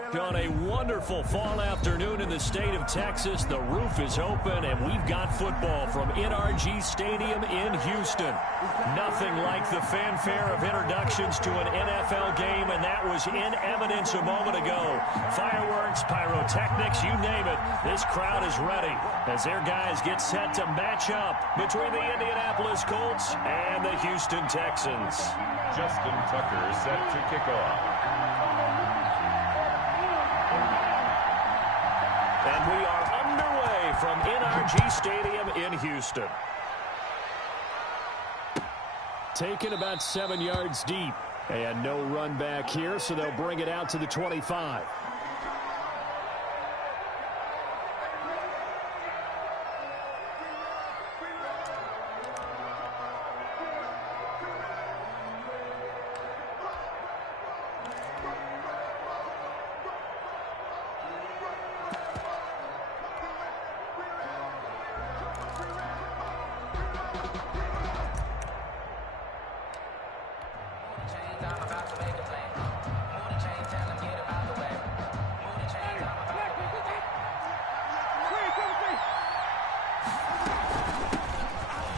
On a wonderful fall afternoon in the state of Texas, the roof is open, and we've got football from NRG Stadium in Houston. Nothing like the fanfare of introductions to an NFL game, and that was in evidence a moment ago. Fireworks, pyrotechnics, you name it. This crowd is ready as their guys get set to match up between the Indianapolis Colts and the Houston Texans. Justin Tucker set to kick off. And we are underway from NRG Stadium in Houston. Taken about 7 yards deep. And no run back here, so they'll bring it out to the 25.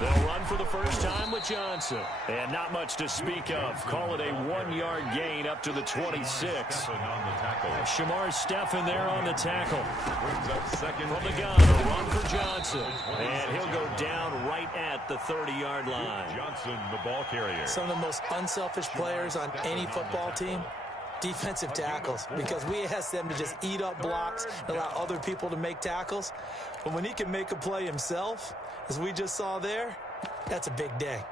They'll run for the first time with Johnson. And not much to speak of. Call it a 1-yard gain up to the 26. Shamar Stephen there on the tackle. From the gun, a run for Johnson. And he'll go down right at the 30-yard line. Johnson, the ball carrier. Some of the most unselfish players on any football team, defensive tackles, because we ask them to just eat up blocks and allow other people to make tackles. But when he can make a play himself, as we just saw there, that's a big day.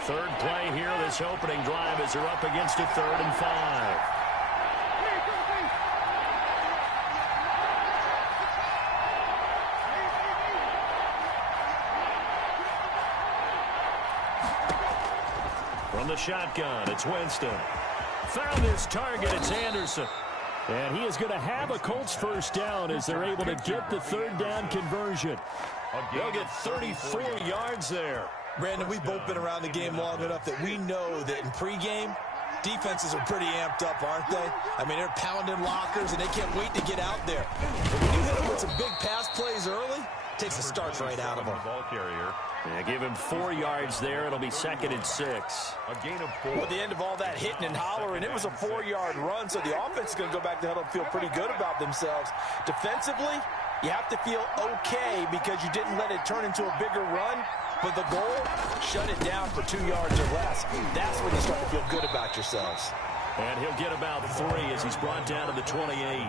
Third play here, this opening drive as they're up against a 3rd and 5. From the shotgun, it's Winston. Found his target, it's Anderson. And he is going to have a Colts first down as they're able to get the 3rd down conversion. They'll get 34 yards there. Brandon, we've both been around the game long enough that we know that in pregame, defenses are pretty amped up, aren't they? I mean, they're pounding lockers, and they can't wait to get out there. But when you hit them with some big pass plays early, it takes the starch right out of them. Yeah, give him 4 yards there. It'll be 2nd and 6. A gain of 4. Well, at the end of all that hitting and hollering, it was a 4-yard run, so the offense is going to go back to huddle and feel pretty good about themselves. Defensively, you have to feel okay because you didn't let it turn into a bigger run, but the goal, shut it down for 2 yards or less. That's when you start to feel good about yourselves. And he'll get about 3 as he's brought down to the 28.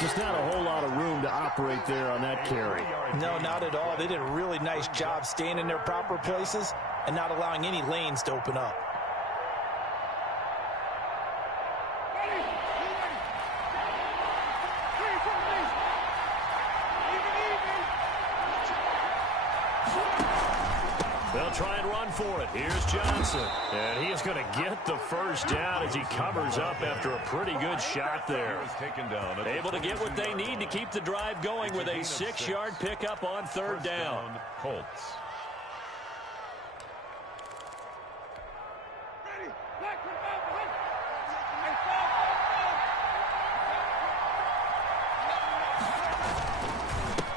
Just not a whole lot of room to operate there on that carry. No, not at all. They did a really nice job staying in their proper places and not allowing any lanes to open up. They'll try and run for it. Here's Johnson. And he is going to get the first down as he covers up after a pretty good shot there. Able to get what they need to keep the drive going with a 6-yard pickup on 3rd down. Colts.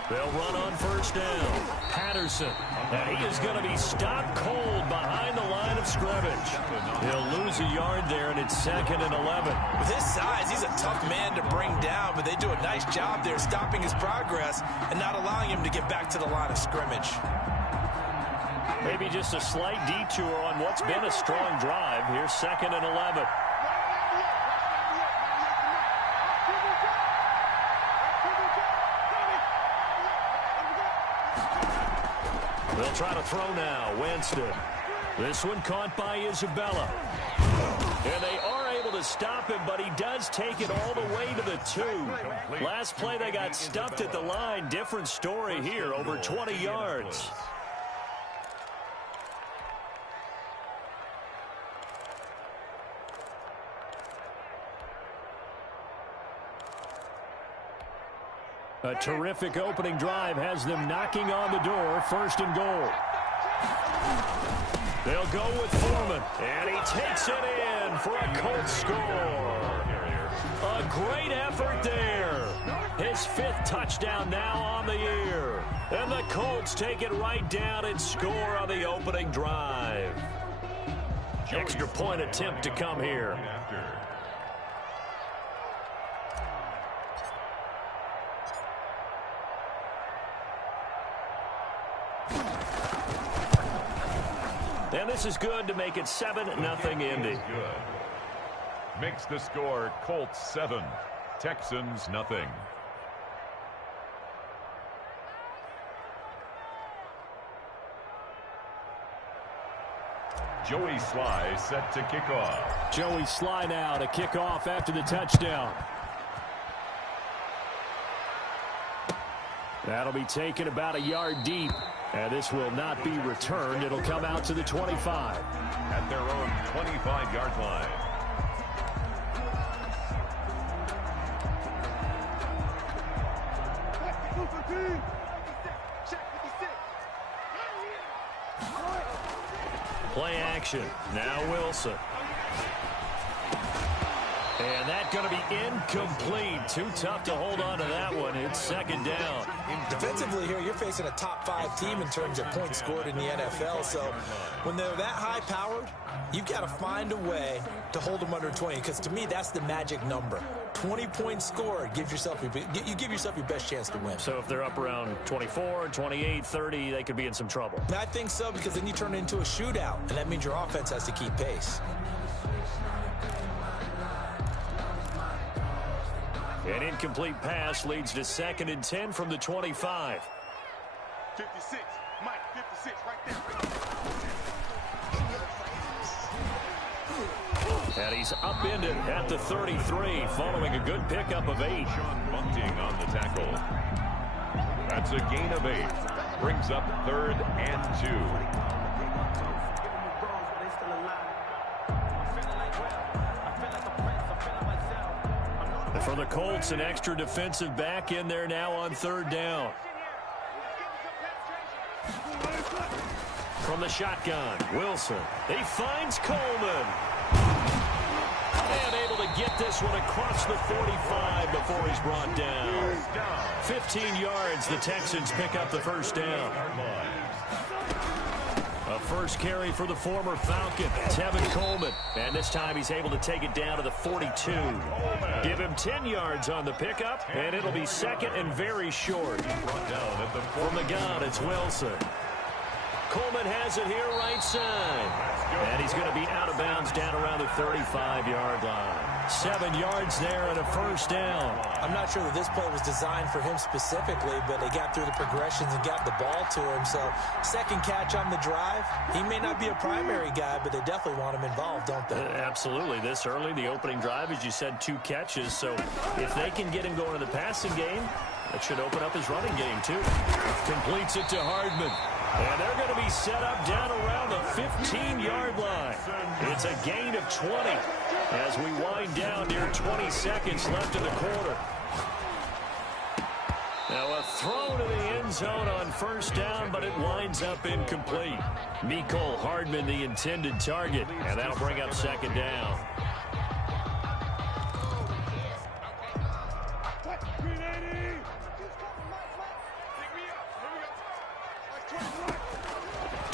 They'll run on 1st down. Patterson. And he is going to be stopped cold behind the line of scrimmage. He'll lose a yard there, and it's 2nd and 11. With his size, he's a tough man to bring down, but they do a nice job there stopping his progress and not allowing him to get back to the line of scrimmage. Maybe just a slight detour on what's been a strong drive. Here's 2nd and 11. They'll try to throw now. Winston. This one caught by Isabella. And they are able to stop him, but he does take it all the way to the 2. Last play they got stuffed at the line. Different story here, over 20 yards. A terrific opening drive has them knocking on the door. 1st and goal. go with Foreman. And he takes it in for a Colts score. A great effort there. His 5th touchdown now on the year. And the Colts take it right down and score on the opening drive. Extra point attempt to come here. And this is good to make it 7-0 Indy. Makes the score Colts 7, Texans nothing. Joey Sly set to kick off. Joey Sly now to kick off after the touchdown. That'll be taken about a yard deep. And this will not be returned. It'll come out to the 25. At their own 25-yard line. Play action. Now Wilson. And that's going to be incomplete. Too tough to hold on to that one. It's second down. Defensively here, you're facing a top 5 team in terms of points scored in the NFL. So when they're that high-powered, you've got to find a way to hold them under 20. Because to me, that's the magic number. 20 points scored. You give yourself your best chance to win. So if they're up around 24, 28, 30, they could be in some trouble. I think so, because then you turn it into a shootout. And that means your offense has to keep pace. An incomplete pass leads to 2nd and 10 from the 25. 56, Mike, 56, right there. And he's upended at the 33, following a good pickup of 8. Sean Bunting on the tackle. That's a gain of 8. Brings up 3rd and 2. For the Colts, an extra defensive back in there now on 3rd down. From the shotgun, Wilson. He finds Coleman. And able to get this one across the 45 before he's brought down. 15 yards, the Texans pick up the first down. A first carry for the former Falcon, Tevin Coleman. And this time he's able to take it down to the 42. Give him 10 yards on the pickup, and it'll be 2nd and very short. From the gun, it's Wilson. Coleman has it here right side. And he's going to be out of bounds down around the 35-yard line. 7 yards there and a first down. I'm not sure that this play was designed for him specifically, but they got through the progressions and got the ball to him. So 2nd catch on the drive. He may not be a primary guy, but they definitely want him involved, don't they? Absolutely. This early, the opening drive, as you said, 2 catches. So if they can get him going in the passing game, that should open up his running game, too. Completes it to Hardman. And they're going to be set up down around the 15-yard line. It's a gain of 20 as we wind down near 20 seconds left in the quarter. Now a throw to the end zone on first down, but it winds up incomplete. Mecole Hardman, the intended target, and that'll bring up 2nd down.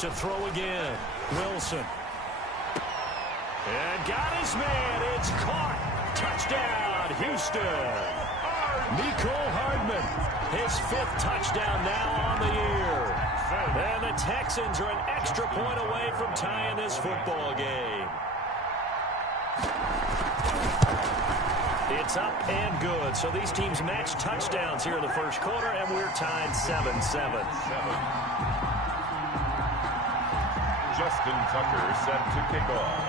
To throw again, Wilson. And got his man. It's caught. Touchdown, Houston. Mecole Hardman, his 5th touchdown now on the year. And the Texans are an extra point away from tying this football game. It's up and good. So these teams match touchdowns here in the first quarter, and we're tied 7-7. Justin Tucker set to kick off.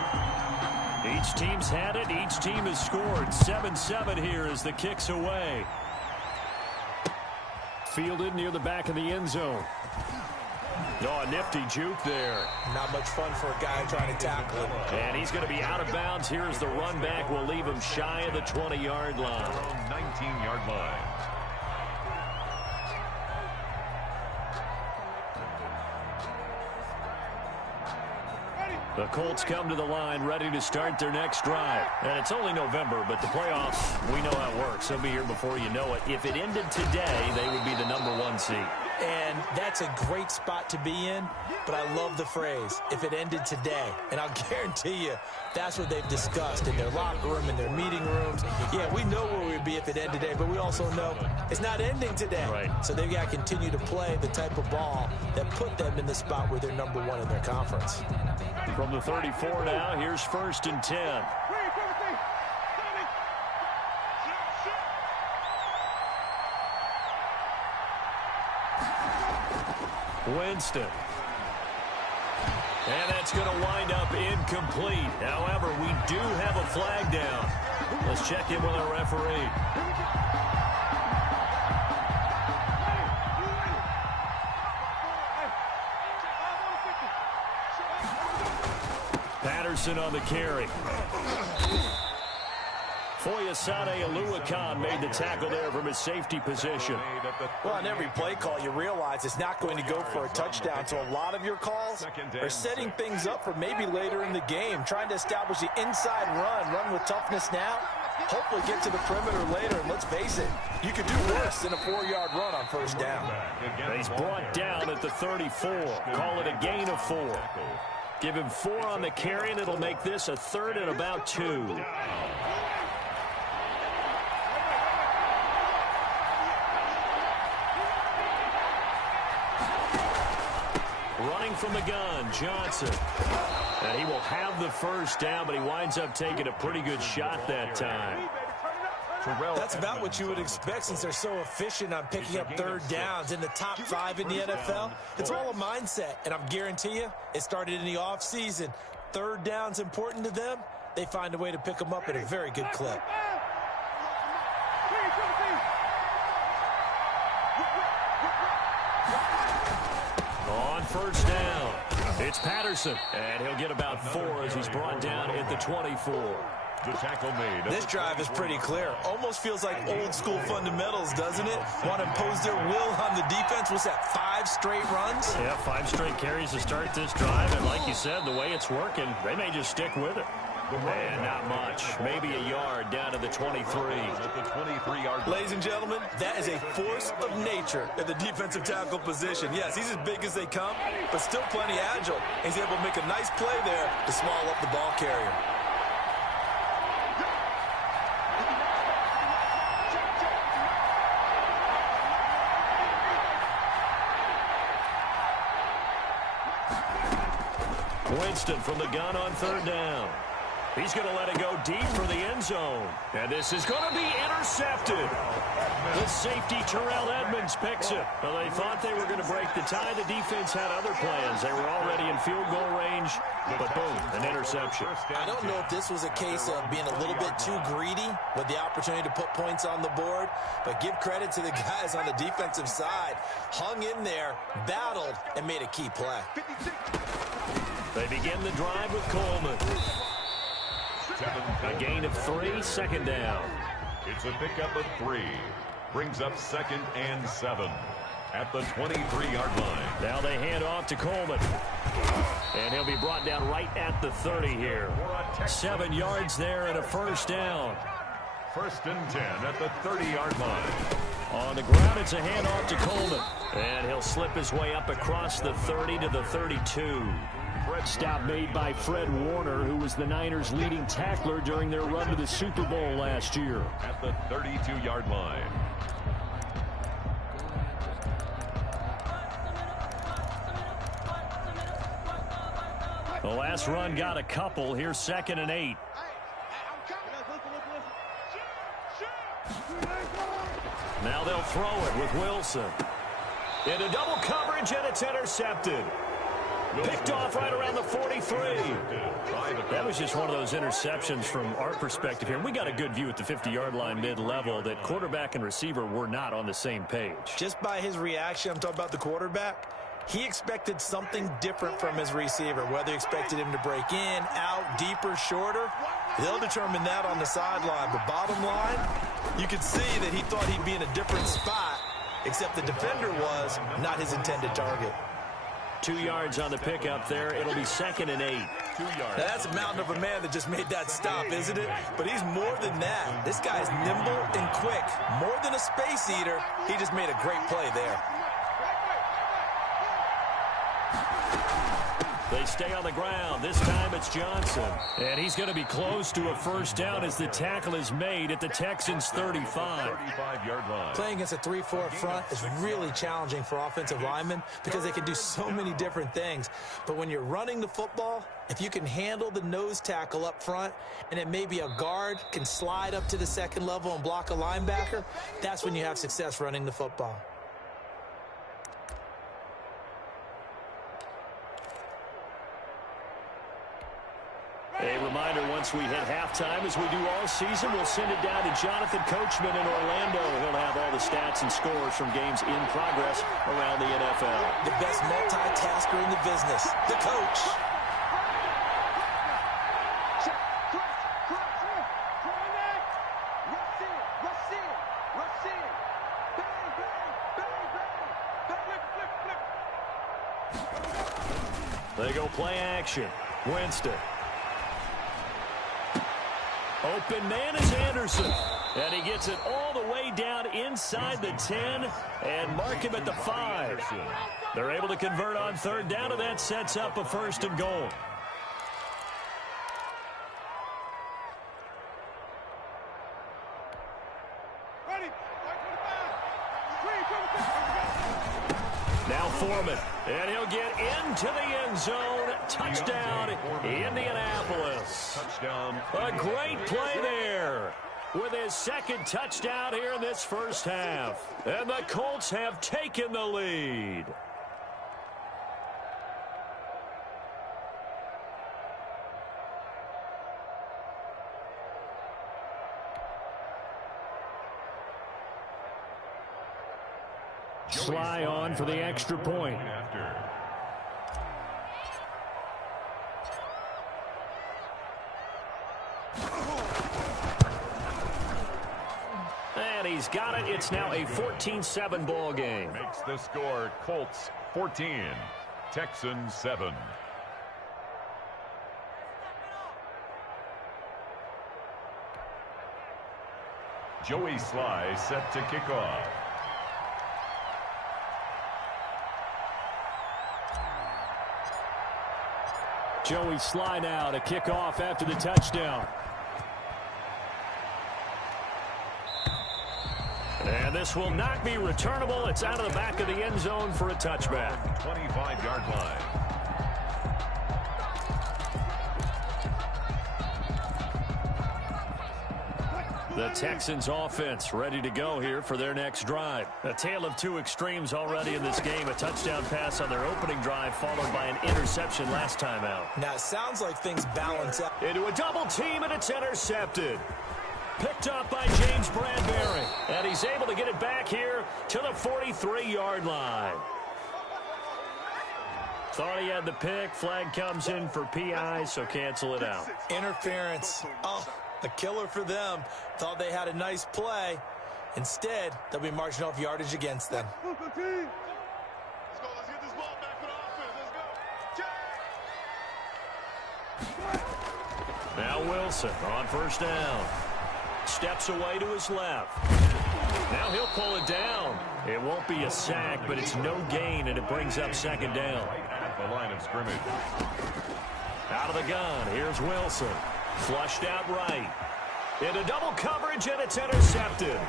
Each team's had it. Each team has scored. 7-7 here as the kick's away. Fielded near the back of the end zone. Oh, a nifty juke there. Not much fun for a guy trying to tackle him. And he's going to be out of bounds. Here's the run back. Will leave him shy of the 20-yard line. Around 19-yard line. The Colts come to the line ready to start their next drive. And it's only November, but the playoffs, we know how it works. They'll be here before you know it. If it ended today, they would be the #1 seed. And that's a great spot to be in, but I love the phrase, if it ended today. And I'll guarantee you, that's what they've discussed in their locker room, in their meeting rooms. Yeah, we know where we'd be if it ended today, but we also know it's not ending today. Right. So they've got to continue to play the type of ball that put them in the spot where they're #1 in their conference. From the 34 now, here's 1st and 10. Winston. And that's going to wind up incomplete. However, we do have a flag down. Let's check in with our referee. Patterson on the carry. Foyesade Aluakan made the tackle there from his safety position. Well, on every play call, you realize it's not going to go for a touchdown. So a lot of your calls are setting things up for maybe later in the game, trying to establish the inside run with toughness now, hopefully get to the perimeter later. And let's face it, you could do worse than a 4-yard run on 1st down. He's brought down at the 34. Call it a gain of 4. Give him 4 on the carry, and it'll make this a 3rd and about 2. Running from the gun, Johnson. And he will have the 1st down, but he winds up taking a pretty good shot that time. That's about what you would expect since they're so efficient on picking up 3rd downs in the top 5 in the NFL. It's all a mindset, and I guarantee you it started in the offseason. 3rd down's important to them. They find a way to pick them up at a very good clip. On 1st down, it's Patterson, and he'll get about 4 as he's brought down at the 24. The tackle made. This drive is pretty clear. Almost feels like old school fundamentals, doesn't it? Want to impose their will on the defense. What's that, 5 straight runs? Yeah, 5 straight carries to start this drive, and like you said, the way it's working, they may just stick with it. And not much. Maybe a yard down to the 23. At the 23-yard line. Ladies and gentlemen, that is a force of nature at the defensive tackle position. Yes, he's as big as they come, but still plenty agile. He's able to make a nice play there to small up the ball carrier. Winston from the gun on 3rd down. He's going to let it go deep for the end zone. And this is going to be intercepted. The safety, Terrell Edmonds, picks it. Well, they thought they were going to break the tie. The defense had other plans. They were already in field goal range, but boom, an interception. I don't know if this was a case of being a little bit too greedy with the opportunity to put points on the board, but give credit to the guys on the defensive side. Hung in there, battled, and made a key play. They begin the drive with Coleman. A gain of 3, 2nd down. It's a pickup of 3. Brings up 2nd and 7 at the 23-yard line. Now they hand off to Coleman. And he'll be brought down right at the 30 here. 7 yards there and a 1st down. 1st and 10 at the 30-yard line. On the ground, it's a handoff to Coleman. And he'll slip his way up across the 30 to the 32. Stop made by Fred Warner, who was the Niners' leading tackler during their run to the Super Bowl last year. At the 32-yard line. The last run got a couple. Here's 2nd and 8. Now they'll throw it with Wilson. Into double coverage, and it's intercepted. Picked off right around the 43. That was just one of those interceptions from our perspective here. We got a good view at the 50-yard line mid-level that quarterback and receiver were not on the same page. Just by his reaction, I'm talking about the quarterback, he expected something different from his receiver, whether he expected him to break in, out, deeper, shorter. They'll determine that on the sideline. But bottom line, you could see that he thought he'd be in a different spot, except the defender was not his intended target. 2 yards on the pickup there. It'll be 2nd and 8. 2 yards. Now, that's a mountain of a man that just made that stop, isn't it? But he's more than that. This guy is nimble and quick. More than a space eater, he just made a great play there. They stay on the ground. This time it's Johnson. And he's going to be close to a first down as the tackle is made at the Texans' 35. 35-yard line. Playing against a 3-4 front is really challenging for offensive linemen because they can do so many different things. But when you're running the football, if you can handle the nose tackle up front and it may be a guard can slide up to the second level and block a linebacker, that's when you have success running the football. A reminder, once we hit halftime, as we do all season, we'll send it down to Jonathan Coachman in Orlando. He'll have all the stats and scores from games in progress around the NFL. The best multitasker in the business, the coach. They go play action. Winston. Open man is Anderson. And he gets it all the way down inside the 10 and mark him at the 5. They're able to convert on third down, and that sets up a 1st and goal. Now Foreman, and he'll get into the end zone. Touchdown, Indianapolis. Touchdown. A great play there with his 2nd touchdown here in this first half. And the Colts have taken the lead. Sly on for the extra point. And he's got it. It's now a 14-7 ball game. Makes the score Colts 14, Texans 7. Joey Sly set to kick off. Joey Sly now to kick off after the touchdown. And this will not be returnable. It's out of the back of the end zone for a touchback. 25-yard line. The Texans offense ready to go here for their next drive. A tale of two extremes already in this game. A touchdown pass on their opening drive followed by an interception last time out. Now, it sounds like things balance out. Into a double team, and it's intercepted. Picked up by James Bradbury. And he's able to get it back here to the 43-yard line. Thought he had the pick. Flag comes in for PI, so cancel it out. Interference. Oh, a killer for them. Thought they had a nice play. Instead, they'll be marching off yardage against them. Let's go. Let's get this ball back for the offense. Let's go. Now Wilson on first down. Steps away to his left. Now he'll pull it down. It won't be a sack, but it's no gain, and it brings up 2nd down. Right at the line of scrimmage. Out of the gun, here's Wilson. Flushed out right. Into double coverage, and it's intercepted.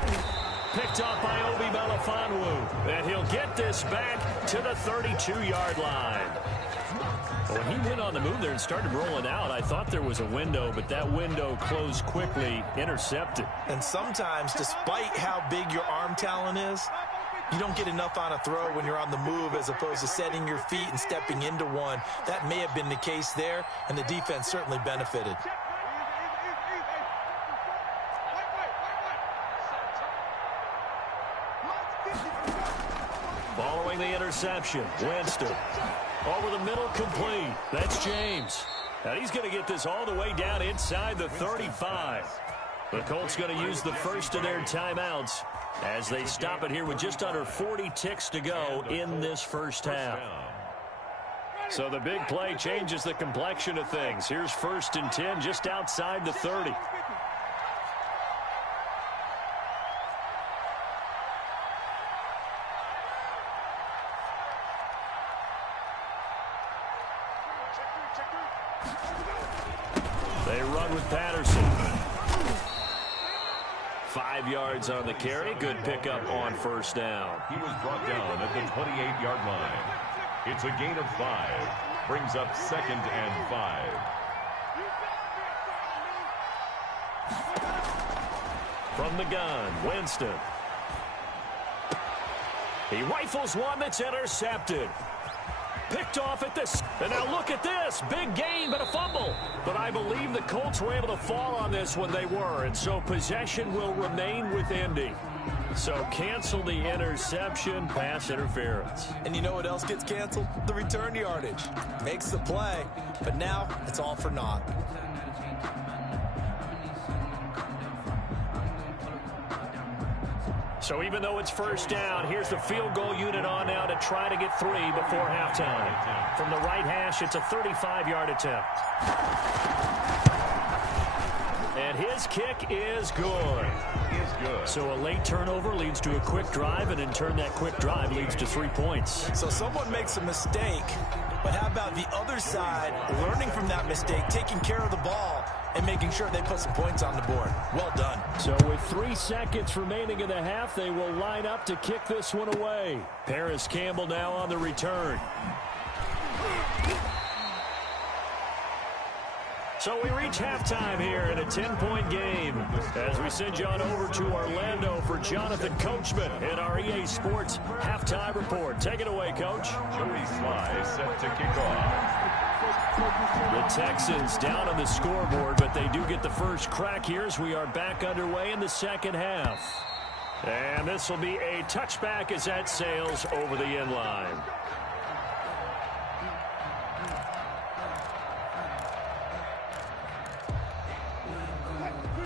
Picked up by Obi Melifonwu. And he'll get this back to the 32-yard line. When he went on the move there and started rolling out, I thought there was a window, but that window closed quickly, intercepted. And sometimes, despite how big your arm talent is, you don't get enough on a throw when you're on the move as opposed to setting your feet and stepping into one. That may have been the case there, and the defense certainly benefited. Following the interception, Winston. Over the middle, complete. That's James. And he's going to get this all the way down inside the 35. The Colts going to use the first of their timeouts as they stop it here with just under 40 ticks to go in this first half. So the big play changes the complexion of things. Here's 1st and 10 just outside the 30. They run with Patterson. 5 yards on the carry. Good pickup on 1st down. He was brought down at the 28-yard line. It's a gain of 5. Brings up 2nd and 5. From the gun, Winston. He rifles one that's intercepted. Picked off at this. And now look at this. Big gain, but a fumble. But I believe the Colts were able to fall on this when they were. And so possession will remain with Indy. So cancel the interception, pass interference. And you know what else gets canceled? The return yardage. Makes the play, but now it's all for naught. So even though it's 1st down, here's the field goal unit on now to try to get 3 before halftime. From the right hash, it's a 35-yard attempt. And his kick is good. So a late turnover leads to a quick drive, and in turn that quick drive leads to 3 points. So someone makes a mistake, but how about the other side learning from that mistake, taking care of the ball, and making sure they put some points on the board. Well done. So with 3 seconds remaining in the half, they will line up to kick this one away. Paris Campbell now on the return. So we reach halftime here in a 10-point game as we send you on over to Orlando for Jonathan Coachman in our EA Sports Halftime Report. Take it away, Coach. Joey Sly set to kick off. The Texans down on the scoreboard, but they do get the first crack here as we are back underway in the second half. And this will be a touchback as that sails over the end line.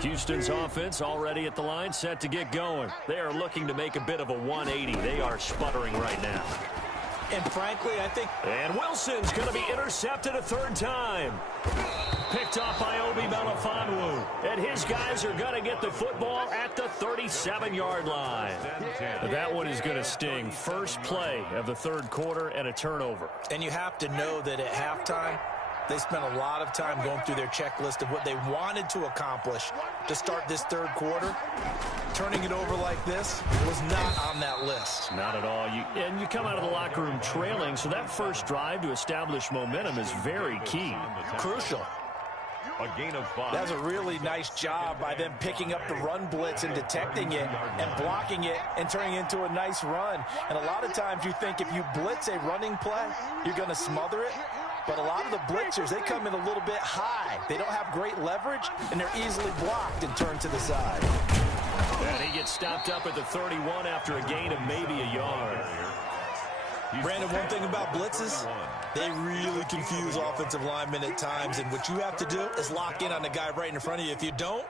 Houston's offense already at the line, set to get going. They are looking to make a bit of a 180. They are sputtering right now. And frankly, I think... And Wilson's going to be intercepted a 3rd time. Picked off by Obi Melifonwu. And his guys are going to get the football at the 37-yard line. That one is going to sting. First play of the 3rd quarter and a turnover. And you have to know that at halftime, they spent a lot of time going through their checklist of what they wanted to accomplish to start this 3rd quarter. Turning it over like this was not on that list. Not at all. And you come out of the locker room trailing, so that first drive to establish momentum is very key. Crucial. A gain of 5. That's a really nice job by them picking up the run blitz and detecting it and blocking it and turning it into a nice run. And a lot of times you think if you blitz a running play, you're going to smother it. But a lot of the blitzers, they come in a little bit high. They don't have great leverage, and they're easily blocked and turned to the side. And he gets stopped up at the 31 after a gain of maybe a yard. Brandon, one thing about blitzes, they really confuse offensive linemen at times, and what you have to do is lock in on the guy right in front of you. If you don't,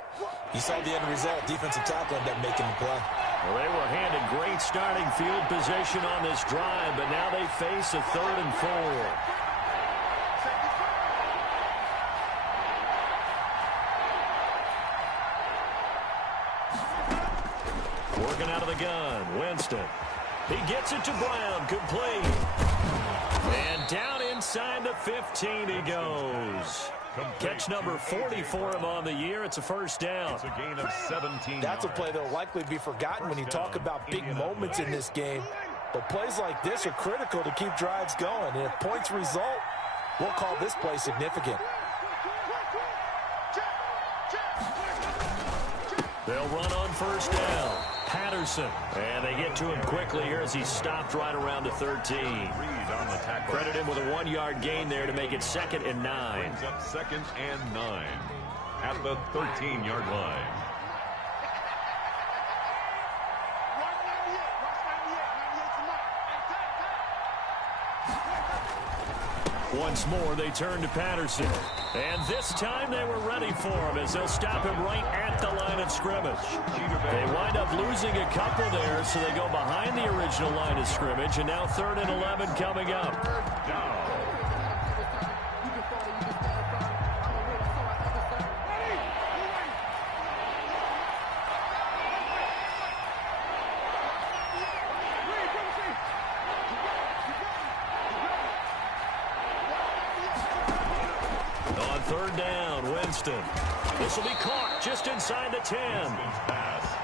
you saw the end result. Defensive tackle ended up making the play. Well, they were handed great starting field position on this drive, but now they face a 3rd and 4. Working out of the gun, Winston. He gets it to Brown, complete. And down inside the 15 he goes. Catch number 40 for him on the year. It's a 1st down. It's a gain of 17. That's a play that will likely be forgotten when you talk about big moments in this game. But plays like this are critical to keep drives going. And if points result, we'll call this play significant. They'll run on 1st down. Patterson. And they get to him quickly here as he stopped right around the 13. Credit him with a 1-yard gain there to make it 2nd and 9. Brings up 2nd and 9 at the 13-yard line. Once more, they turn to Patterson. And this time they were ready for him as they'll stop him right at the line of scrimmage. They wind up losing a couple there, so they go behind the original line of scrimmage, and now 3rd and 11 coming up. 3rd down, Winston. This will be caught just inside the 10.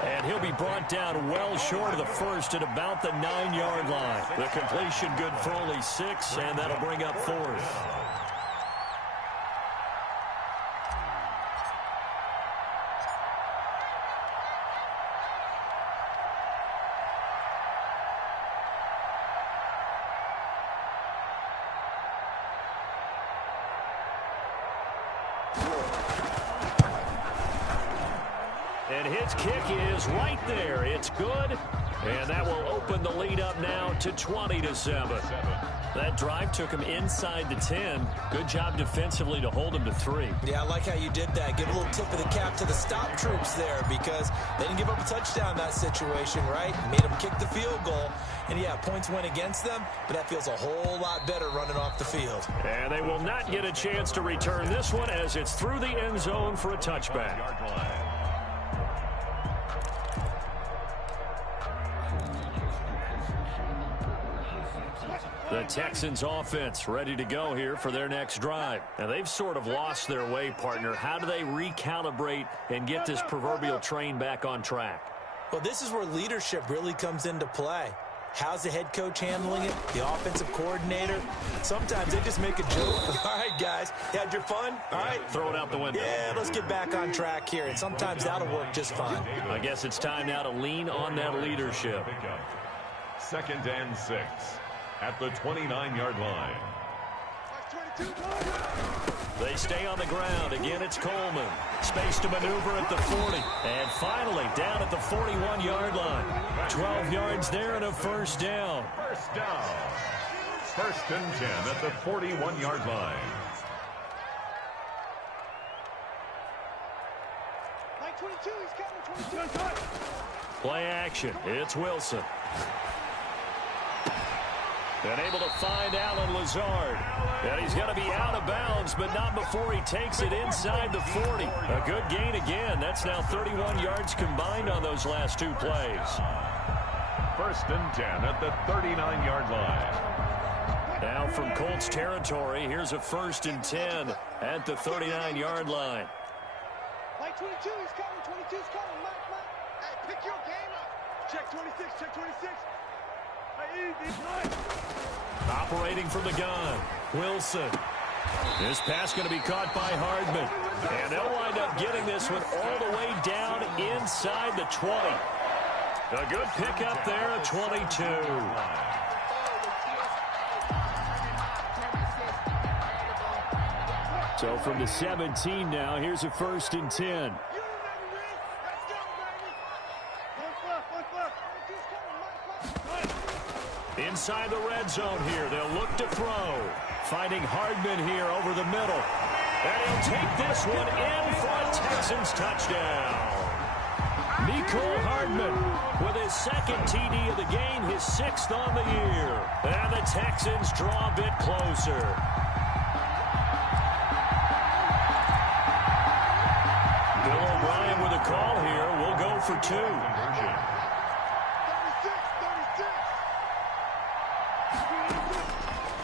And he'll be brought down well short of the first at about the 9-yard line. The completion good for only 6, and that'll bring up 4th. And his kick is right there. It's good. And that will open the lead up now to 20-7. That drive took him inside the 10. Good job defensively to hold him to 3. Yeah, I like how you did that. Give a little tip of the cap to the stop troops there because they didn't give up a touchdown in that situation, right? Made them kick the field goal. And, yeah, points went against them, but that feels a whole lot better running off the field. And they will not get a chance to return this one as it's through the end zone for a touchback. The Texans offense ready to go here for their next drive. Now, they've sort of lost their way, partner. How do they recalibrate and get this proverbial train back on track? Well, this is where leadership really comes into play. How's the head coach handling it? The offensive coordinator? Sometimes they just make a joke. All right, guys, you had your fun? All right. Throw it out the window. Yeah, let's get back on track here. And sometimes that'll work just fine. I guess it's time now to lean on that leadership. 2nd and 6 at the 29-yard line. They stay on the ground. Again, it's Coleman. Space to maneuver at the 40. And finally, down at the 41-yard line. 12 yards there and a 1st down. 1st down. 1st and 10 at the 41-yard line. Like 22, he's coming, 22. Play action. It's Wilson. And able to find Alan Lazard. And he's going to be out of bounds, but not before he takes it inside the 40. A good gain again. That's now 31 yards combined on those last 2 plays. 1st and 10 at the 39-yard line. Now from Colts territory, here's a 1st and 10 at the 39-yard line. Like 22, he's coming, 22's coming. Mike. Hey, pick your game up. Check 26, check 26. Operating from the gun, Wilson. This pass going to be caught by Hardman. And they'll wind up getting this one all the way down inside the 20. A good pickup there at 22. So from the 17 now, here's a 1st and 10. Inside the red zone here, they'll look to throw. Finding Hardman here over the middle. And he'll take this one in for a Texans touchdown. Mecole Hardman with his 2nd TD of the game, his 6th on the year. And the Texans draw a bit closer. Bill O'Brien with a call here. We'll go for 2.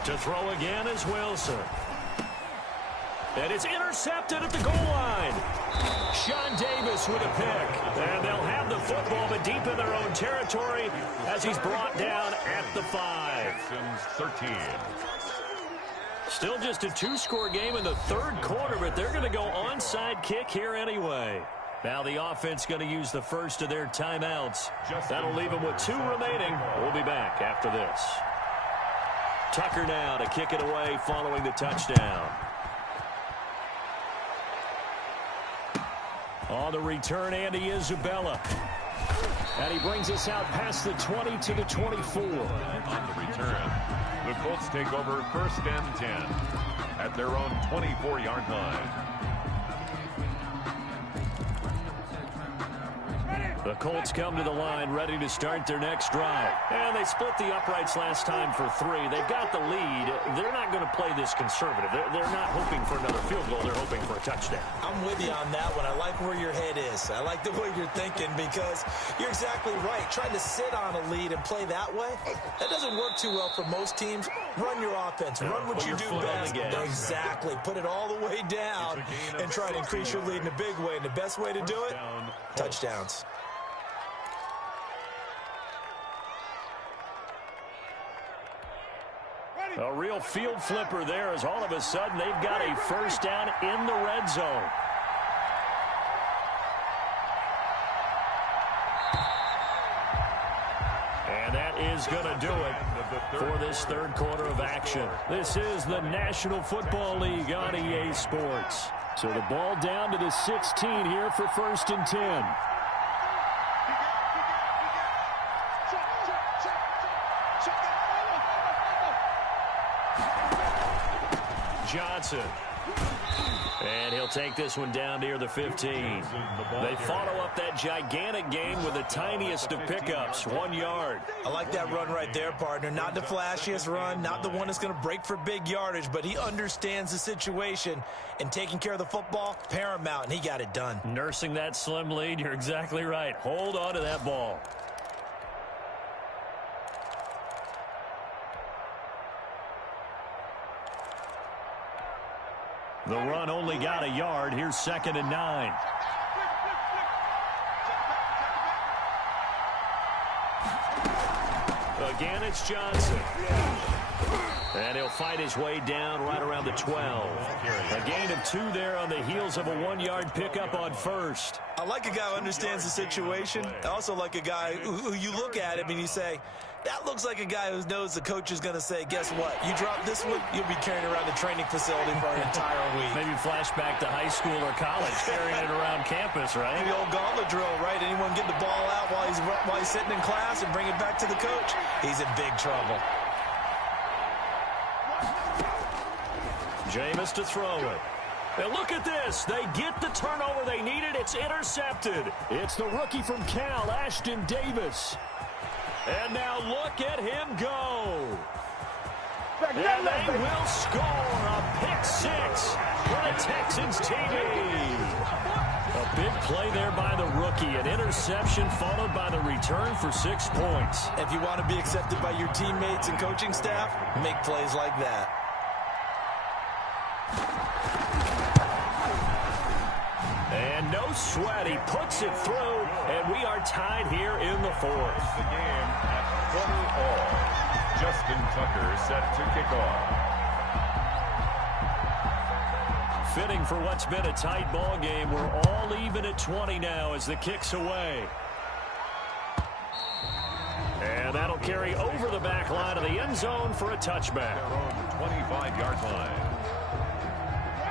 To throw again is Wilson. And it's intercepted at the goal line. Sean Davis with a pick. And they'll have the football, but deep in their own territory as he's brought down at the 5. 13. Still just a 2-score game in the 3rd quarter, but they're going to go onside kick here anyway. Now the offense going to use the first of their timeouts. That'll leave them with 2 remaining. We'll be back after this. Tucker now to kick it away following the touchdown. On the return, Andy Isabella. And he brings us out past the 20 to the 24. On the return, the Colts take over 1st and 10 at their own 24-yard line. The Colts come to the line ready to start their next drive. And they split the uprights last time for 3. They've got the lead. They're not going to play this conservative. They're not hoping for another field goal. They're hoping for a touchdown. I'm with you on that one. I like where your head is. I like the way you're thinking because you're exactly right. Trying to sit on a lead and play that way, that doesn't work too well for most teams. Run your offense. Run what you do best. Exactly. Put it all the way down and try to increase your lead in a big way. And the best way to do it, touchdowns. A real field flipper there as all of a sudden they've got a first down in the red zone. And that is going to do it for this third quarter of action. This is the National Football League on EA Sports. So the ball down to the 16 here for 1st and 10. Johnson. And he'll take this one down near the 15. They follow up that gigantic gain with the tiniest of pickups, 1 yard. I like that run right there, partner. Not the flashiest run, not the one that's going to break for big yardage, but he understands the situation, and taking care of the football, paramount, and he got it done. Nursing that slim lead, you're exactly right. Hold on to that ball. The run only got a yard. Here's 2nd and 9. Again, it's Johnson. And he'll fight his way down right around the 12. A gain of 2 there on the heels of a 1-yard pickup on 1st. I like a guy who understands the situation. I also like a guy who you look at him and you say, that looks like a guy who knows the coach is going to say, guess what? You drop this one, you'll be carrying around the training facility for an entire week. Maybe flashback to high school or college, carrying it around campus, right? The old gauntlet drill, right? Anyone get the ball out while he's sitting in class and bring it back to the coach? He's in big trouble. Jameis to throw it. And look at this. They get the turnover they needed. It's intercepted. It's the rookie from Cal, Ashton Davis. And now look at him go. And they will score a pick 6 for the Texans TV. A big play there by the rookie. An interception followed by the return for 6 points. If you want to be accepted by your teammates and coaching staff, make plays like that. And no sweat. He puts it through, and we are tied here in the 4th. The game at 20-all. Justin Tucker set to kick off. Fitting for what's been a tight ball game. We're all even at 20 now as the kick's away. And that'll carry over the back line of the end zone for a touchback. Their own 25-yard line.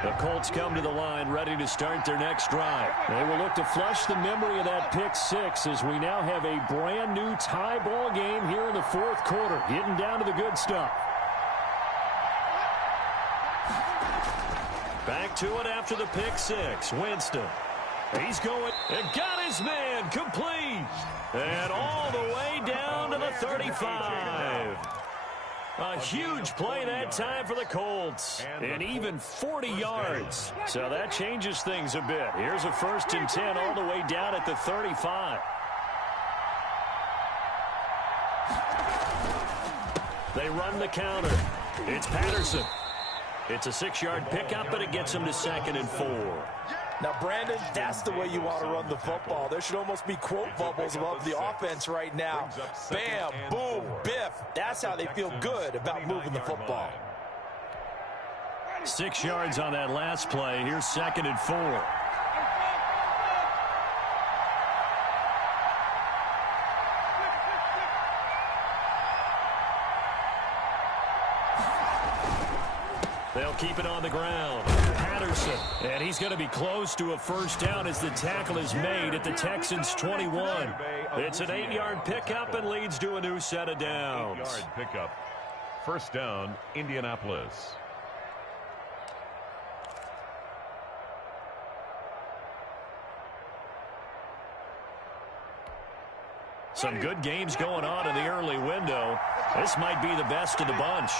The Colts come to the line ready to start their next drive. They will look to flush the memory of that pick 6 as we now have a brand new tie ball game here in the 4th quarter. Getting down to the good stuff. Back to it after the pick 6. Winston. He's going and got his man complete. And all the way down to the 35. A huge play that time for the Colts. And even 40 yards. So that changes things a bit. Here's a 1st and 10 all the way down at the 35. They run the counter. It's Patterson. It's a 6-yard pickup, but it gets him to 2nd and 4. Now, Brandon, that's the way you want to run the football. There should almost be quote bubbles above the offense right now. Bam, boom, biff. That's how they feel good about moving the football. 6 yards on that last play. Here's 2nd and 4. They'll keep it on the ground. Patterson. And he's going to be close to a first down as the tackle is made at the Texans' 21. It's an 8-yard pickup and leads to a new set of downs. 8-yard pickup. First down, Indianapolis. Some good games going on in the early window. This might be the best of the bunch.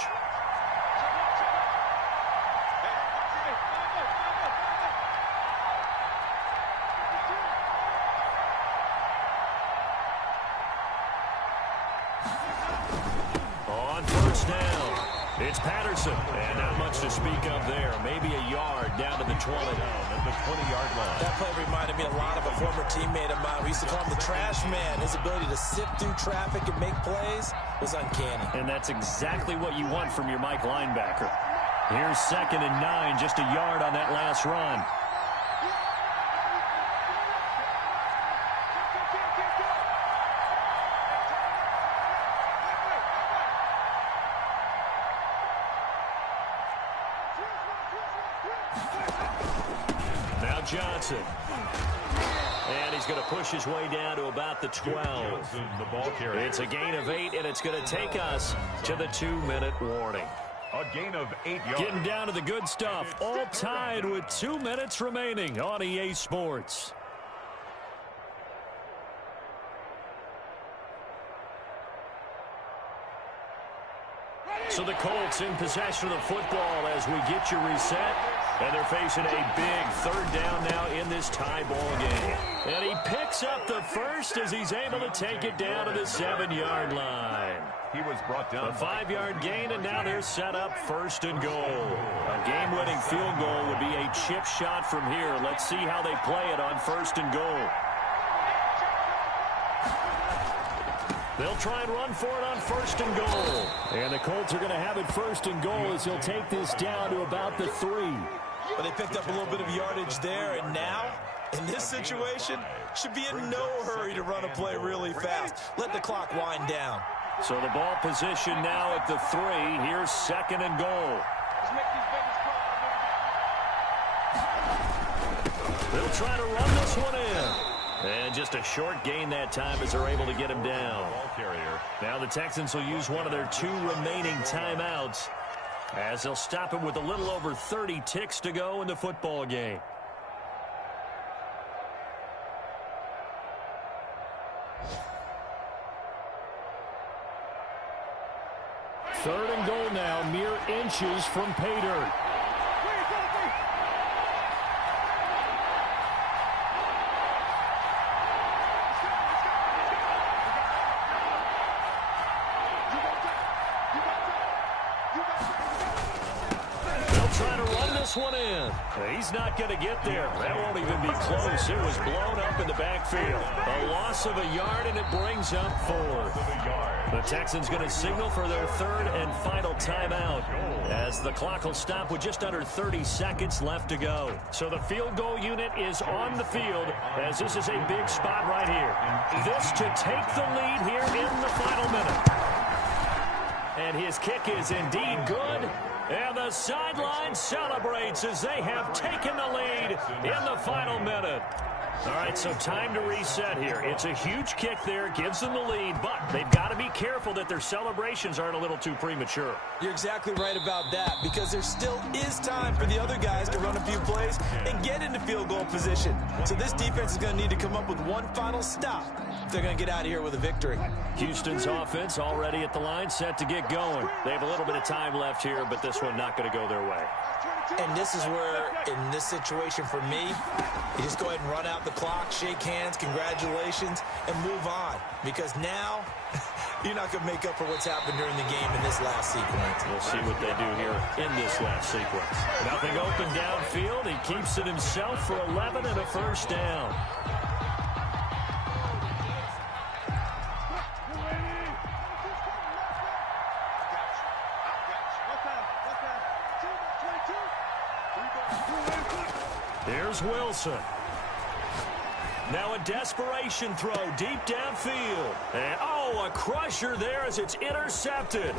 On first down, it's Patterson. And not much to speak of there. Maybe a yard down to the 20. At the 20-yard line. That play reminded me a lot of a former teammate of mine. We used to call him the trash man. His ability to sift through traffic and make plays was uncanny. And that's exactly what you want from your Mike linebacker. Here's 2nd and 9, just a yard on that last run. Now Johnson. And he's going to push his way down to about the 12. The ball carrier. It's a gain of 8, and it's going to take us to the 2-minute warning. A gain of 8 yards. Getting down to the good stuff. All tied with 2 minutes remaining on EA Sports. So the Colts in possession of the football as we get you reset. And they're facing a big 3rd down now in this tie ball game. And he picks up the first as he's able to take it down to the 7-yard line. He was brought down. A 5-yard gain, and now they're set up 1st and goal. A game-winning field goal would be a chip shot from here. Let's see how they play it on 1st and goal. They'll try and run for it on 1st and goal. And the Colts are going to have it 1st and goal as he'll take this down to about the 3. Well, they picked up a little bit of yardage there, and now, in this situation, should be in no hurry to run a play really fast. Let the clock wind down. So the ball position now at the 3. Here's 2nd and goal. They'll try to run this one in. And just a short gain that time as they're able to get him down. Now the Texans will use one of their 2 remaining timeouts as they'll stop him with a little over 30 ticks to go in the football game. Third and goal now, mere inches from pay dirt. One in. He's not going to get there. That won't even be close. It was blown up in the backfield. A loss of a yard, and it brings up 4th. The Texans going to signal for their 3rd and final timeout as the clock will stop with just under 30 seconds left to go. So the field goal unit is on the field as this is a big spot right here. This to take the lead here in the final minute. And his kick is indeed good. And the sideline celebrates as they have taken the lead in the final minute. All right, so time to reset here. It's a huge kick there, gives them the lead, but they've got to be careful that their celebrations aren't a little too premature. You're exactly right about that, because there still is time for the other guys to run a few plays and get into field goal position. So this defense is going to need to come up with one final stop if they're going to get out of here with a victory. Houston's offense already at the line, set to get going. They have a little bit of time left here, but this one not going to go their way. And this is where, in this situation for me, you just go ahead and run out the clock, shake hands, congratulations, and move on. Because now, you're not going to make up for what's happened during the game in this last sequence. We'll see what they do here in this last sequence. Nothing open downfield. He keeps it himself for 11 and a 1st down. Here's Wilson. Now a desperation throw deep downfield. And, a crusher there as it's intercepted.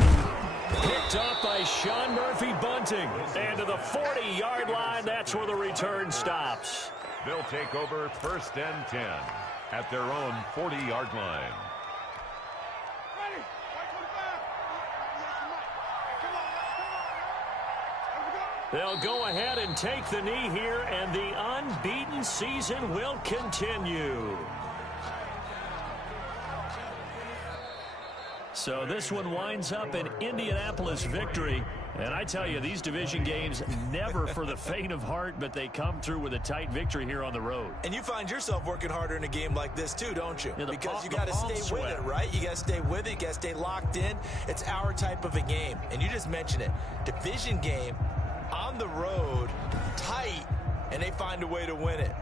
Picked up by Sean Murphy-Bunting. And to the 40-yard line, that's where the return stops. They'll take over 1st and 10 at their own 40-yard line. They'll go ahead and take the knee here, and the unbeaten season will continue. So this one winds up an Indianapolis victory. And I tell you, these division games never for the faint of heart, but they come through with a tight victory here on the road. And you find yourself working harder in a game like this too, don't you? Yeah, because you got to stay with it, right? You got to stay with it. You got to stay locked in. It's our type of a game. And you just mentioned it. Division game on the road, tight, and they find a way to win it.